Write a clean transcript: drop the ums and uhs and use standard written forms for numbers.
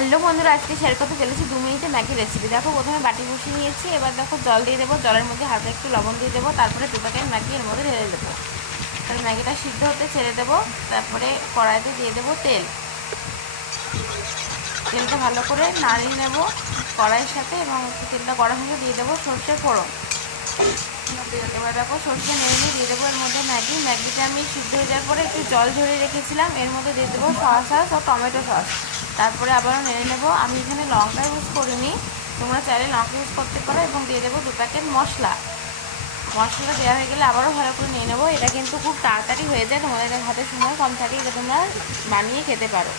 Hello বন্ধুরা, আজকে share করতে চলেছি 2 মিনিটে ম্যাগি রেসিপি। দেখো, প্রথমে বাটি বসিয়ে নিয়েছি। এবার দেখো জল দিয়ে দেবো, জলের মধ্যে হালকা একটু লবণ দিয়ে দেবো, তারপরে 2 প্যাকেট ম্যাগি এর মধ্যে ঢেলে দেবো। তারপরে ম্যাগিটা সিদ্ধ হতে ছেড়ে দেবো। তারপরে কড়াইতে দিয়ে দেবো তেল। তেলটা ভালো করে নাড়িয়ে নেব কড়াইয়ের সাথে, এবং তেলটা গরম হলে দিয়ে দেবো সর্ষের ফোড়ন। এবার দেখো সর্ষে নেড়ে দিয়ে দেবো এর মধ্যে ম্যাগিটা আমি সিদ্ধ হয়ে যাওয়ার পরে একটু জল ঝরিয়ে রেখেছিলাম, এর মধ্যে দিয়ে দেবো সয়া সস ও টমেটো সস। তারপরে আবারও নেড়ে নেবো। আমি এখানে লঙ্কা ইউজ করিনি, তোমরা চাইলে লঙ্কা ইউজ করতে পারো। এবং দিয়ে দেবো 2 প্যাকেট মশলা। মশলাটা দেওয়া হয়ে গেলে আবারও ভালো করে নিয়ে নেবো। এটা কিন্তু খুব তাড়াতাড়ি হয়ে যায়, তোমাদের হাতে সময় কম থাকে, এটা তোমরা বানিয়ে খেতে পারো।